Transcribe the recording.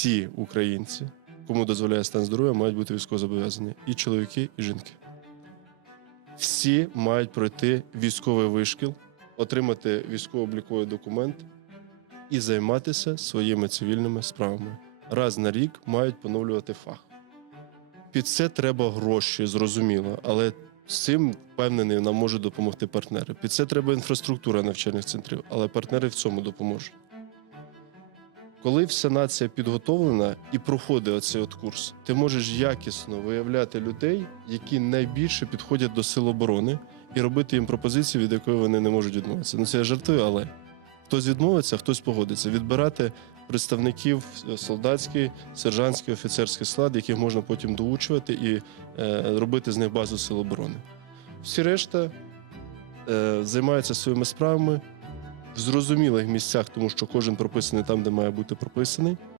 всі українці, кому дозволяє стан здоров'я, мають бути військовозобов'язані. І чоловіки, і жінки. Всі мають пройти військовий вишкіл, отримати військово-обліковий документ і займатися своїми цивільними справами. Раз на рік мають поновлювати фах. Під це треба гроші, зрозуміло, але з цим впевнений, нам можуть допомогти партнери. Під це треба інфраструктура навчальних центрів, але партнери в цьому допоможуть. Коли вся нація підготовлена і проходить оцей от курс, ти можеш якісно виявляти людей, які найбільше підходять до сил оборони, і робити їм пропозиції, від якої вони не можуть відмовитися. Ну це я жартую, але хтось відмовиться, хтось погодиться. Відбирати представників солдатський, сержантський, офіцерський склад, яких можна потім доучувати і е, робити з них базу сил оборони. Всі решта е, займаються своїми справами в зрозумілих місцях, тому що кожен прописаний там, де має бути прописаний.